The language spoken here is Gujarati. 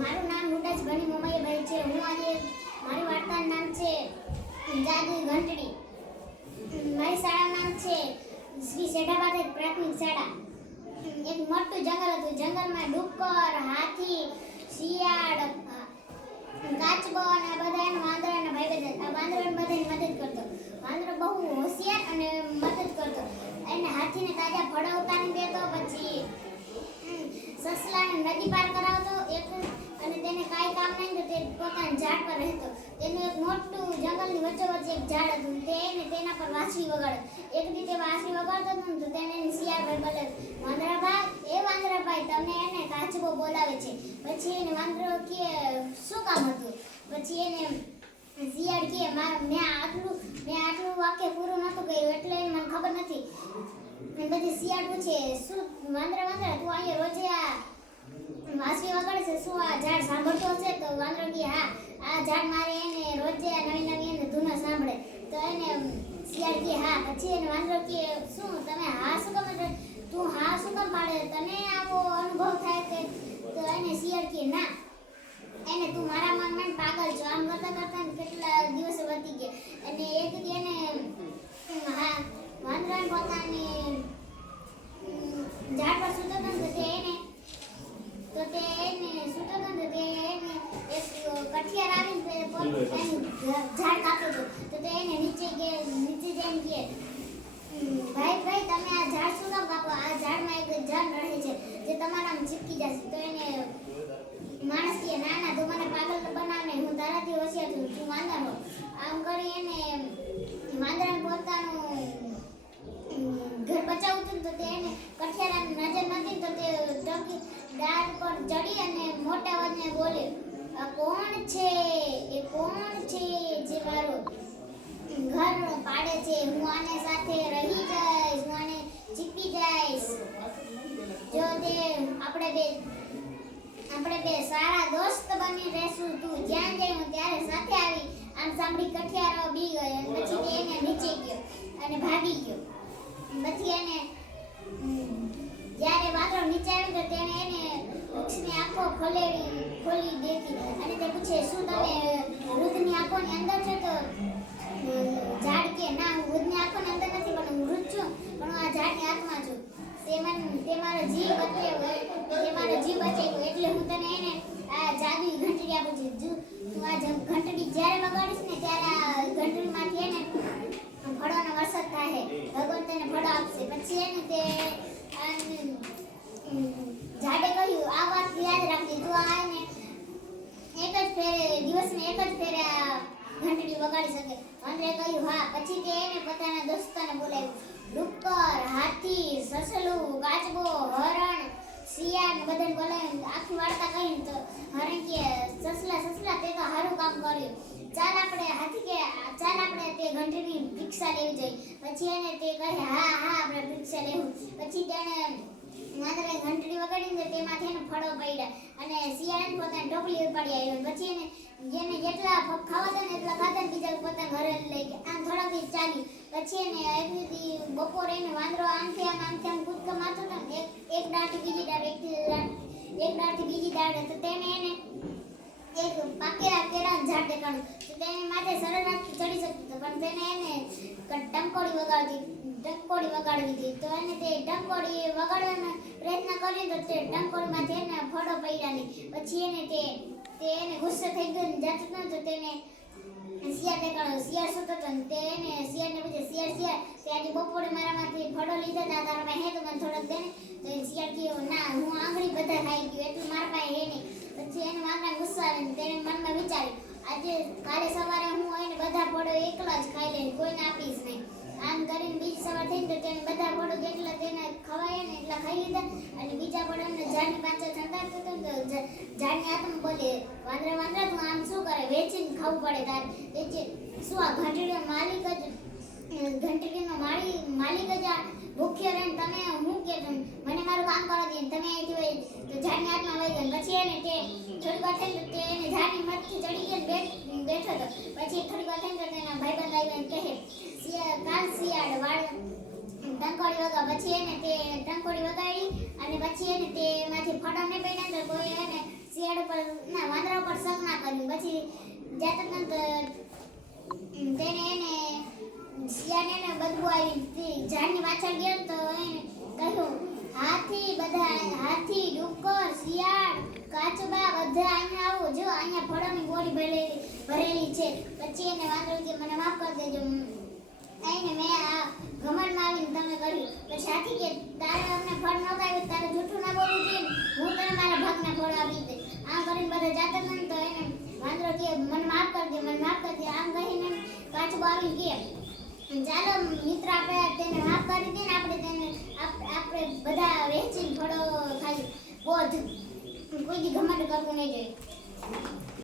મારું નામ મુટાજ ગણી મોમાઈભાઈ છે. હું આજે મારી વાર્તાનું નામ છે જાદુઈ ઘંટડી. મારી શાળાનું નામ છે શ્રી સેઢાબાદ પ્રાથમિક શાળા. એક મોટું જંગલ હતું. જંગલમાં ડુક્કર, હાથી, શિયાળ, કાચબો અને બધા એના વાંદરાના ભાઈ બધા. આ વાંદરો બધાની મદદ કરતો. વાંદરો બહુ હોશિયાર અને મદદ કરતો. એને હાથીને તાજા ફળો ઉતારી દેતો, પછી સસલાને નદી પાર કરાવતો અને તેને કાંઈ કામ નહીં તો તે પોતાના ઝાડ પર રહેતો. તેનું એક મોટું જંગલની વચ્ચોવચ્ચ એક ઝાડ હતું. તેના પર વાંસળી વગાડે. એક રીતે વાંસળી વગાડતો હતો તો તેને શિયાળભાઈ બોલે, વાંદરાભાઈ તમને એને કાચબો બોલાવે છે. પછી એને વાંદરો કે શું કામ હતું? પછી એને શિયાળ કે મેં આટલું વાક્ય પૂરું નહોતું કહ્યું એટલે મને ખબર નથી. પછી શિયાળ પૂછે, શું વાંદરા તું અહીંયા રોજે આ વાંસળી વગાડે છે, શું આ ઝાડ સાંભળતો હશે? તો વાંદરો કે હા, આ ઝાડ મારે એને રોજે નવી એને ધૂનો સાંભળે. તો એને શિયાળ કે હા. પછી એને વાંદરો કે શું તમે હા શું કામ તું હા શું કામ પાડે? તને આવો અનુભવ થાય કે? તો એને શિયાળ કે ના, એને તું મારા મનમાં પાગલ છો. આમ કરતા કેટલા દિવસો વીતી ગયા. અને એક દી એને હા વાંદરાને પોતાની ઝાડ પર સૂતો હતો તો તે એને સૂતો હતો તો તે એને એક કઠિયાર આવીને એનું ઝાડ કાપતો હતો. તો તે એને નીચે જઈને કે ભાઈ તમે આ ઝાડ શું કામ કાપો? આ ઝાડમાં એક જન રહે છે જે તમારામાં ચીપકી જશે. તો એને માણસ કે ના તું મને પાગલ બનાવ ને, હું તારાથી હોશિયાર છું, તું વાંદરો હો. આમ કરી એને વાંદરાને પોતાનું ઘર બચાવતું તો તેને કઠિયારાની નજર નથી તો તે ટકી ડાળ પર ચડી અને મોટા અવાજને બોલે, આ કોણ છે? એ કોણ છે જે મારો ઘર પાડે છે? હું આને સાથે રહી જઈશ, હું આને ચીપી જઈશ. જો તે આપણે બે સારા દોસ્ત બની રહેશું. તું જ્યાં જઈ હું ત્યારે સાથે આવી. આમ સાંભળી કઠિયારો બી ગયો. પછી તે એને નીચે ગયો અને ભાગી ગયો. પછી એને જ્યારે વાંદરો નીચે આવ્યો તો તેને એને વૃક્ષની આંખો ખોલી દેખી અને તે પૂછે, શું તમે વૃદ્ધની આંખોની અંદર છો? તો ઝાડ કે ના, હું વૃદ્ધની આંખોની અંદર નથી, પણ હું વૃદ્ધ છું, પણ હું આ ઝાડની આંખમાં છું. તે મારો જીવ બચાવ્યો એટલે હું તને એને આ જાદુઈ ઘંટડી આપું છું. તું આ ઘંટડી જ્યારે વગાડીશ ને ત્યારે આ ઘંટડીમાંથી એને ફળોનો વરસાદ થાય. ભગવાન તને ફળો આપશે. પછી એને તે ઝાડે કહ્યું, આ વાત યાદ રાખજે, તું આ એને દિવસમાં એક જ ફેરે આ ઘંટડી વગાડી શકે. વાંદરે કહ્યું હા. પછી તે એને પોતાના દોસ્તોને બોલાવ્યું. ડુક્કર, હાથી, સસલું, કાચબો, હરણ, શિયાળ ને બધાને બોલાવીને આખી વાર્તા કહીને તો હરણ કે સસલા તે તો સારું કામ કર્યું. ચાલ આપણે તે ઘંટડીની પરીક્ષા લેવી જોઈએ. પછી એને તે કહે હા આપણે પરીક્ષા લેવું. પછી તેને વાંદરાએ ઘંટડી વગાડીને તેમાંથી એને ફળો પડ્યા અને શિયાળે પોતાની ટોપલી ઉપાડી આવ્યો. પછી એને જેટલા ખાવા હતા ને એટલા ખાધા ને બીજા પોતાના ઘરે લઈ ગયા. આમ થોડાક ચાલ્યું. પછી એને એવી બપોરે એને વાંદરો આમથી આમ કૂદકા મારતો હતો ને એક ડાળથી બીજી ડાળ તો તેને એને એક પાકેલા કેળાનું ઝાડ દેખાડ્યું. તો તેને માથે સરળતાથી ચડી શકતો હતો, પણ તેને એને ટંકોડી વગાડવી હતી. તો એને તે ટંકોડી વગાડવાનો પ્રયત્ન કર્યો તો તે ટંકોડીમાંથી એને ફળો પડ્યા નહીં. પછી એને તે એને ગુસ્સો થઈ ગયો ને જતો ન તો તેને શિયાળ દેખાડ્યો. શિયાળ સૂતો હતો ને તે એને શિયાળને પૂછે, શિયાળ તે આજે બપોરે મારામાંથી ફળો લીધા હતા, તારા પાસે હે તો મને થોડોક દે ને. તો શિયાળ કહ્યું ના, હું આંગળી બધા ખાઈ ગયું એટલું મારા પાસે હે નહીં. પછી એને વાંદરા ગુસ્સો આવે ને તેને મનમાં વિચાર્યું, કાલે સવારે હું એને બધા ફળો એકલા જ ખાઈ લઈશ, કોઈને આપીશ નહીં. આમ કરીને બીજી સવાર થઈને તો તેને બધા ફળો જેટલા તેને ખવાય ને એટલા ખાઈ લીધા. અને બીજા ફળોને ઝાડની પાછળ સંતાડતો હતો ને તો ઝાડની હાથમાં બોલે, વાંદરા તું આમ શું કરે? વેચીને ખાવું પડે તારે. શું આ ઘંટડીનો માલિક જ આ ભૂખ્યો રહીને તમે હું કે મને મારું કામ કરવા દે તમે અહીંથી વહી તો ઝાડની હાથમાં વહી ગયા. પછી એને તે થોડી વાર થઈને તે એને ઝાડની મટકી ચડી ગઈ બેઠો હતો. પછી થોડી વાર થઈને તો તેના ભાઈબંધ આવીને કહે, કાલ શિયાળ વાળ ટંકોડી વગા. પછી એને તે ટંકોડી વગાડી અને પછી એને તેમાંથી ફળો ને પડ્યા તો કોઈ એને શિયાળ શિયાળ ઉપર ના વાંદરા ઉપર શક ના કર્યું. પછી જાતા હતા તો તેને એને શિયાળને એને બદબુ આવી. તે ઝાડની પાછળ ગયો તો એને કહ્યું, હાથી ડુક્કર શિયાળ કાચબા બધા અહીંયા આવો, જો અહીંયા ફળોની બોરી ભરેલી છે. પછી એને વાંદરો કે મને માફ કરી દેજો, આઈને મેં આ ઘમંડમાં આવીને તમે કર્યું. પછી હાથી કે તારે અમને ફળ ન ખાવ્યું, તારે જૂઠું ના બોલવું જોઈએ, હું તને મારા ભાગના ફળ આપી દઈશ. આમ કરીને બધા જાતા હતા ને તો એને વાંદરો કે મને માફ કરી દે, મને માફ કરી દે. આમ કહીને કાચબો આવી કે ચાલો મિત્ર, આપણે તેને માફ કરી દઈએ ને આપણે બધા વહેંચીને ફળો ખાઈ. કોઈ દી ઘમંડ કરવું નહીં જોઈએ.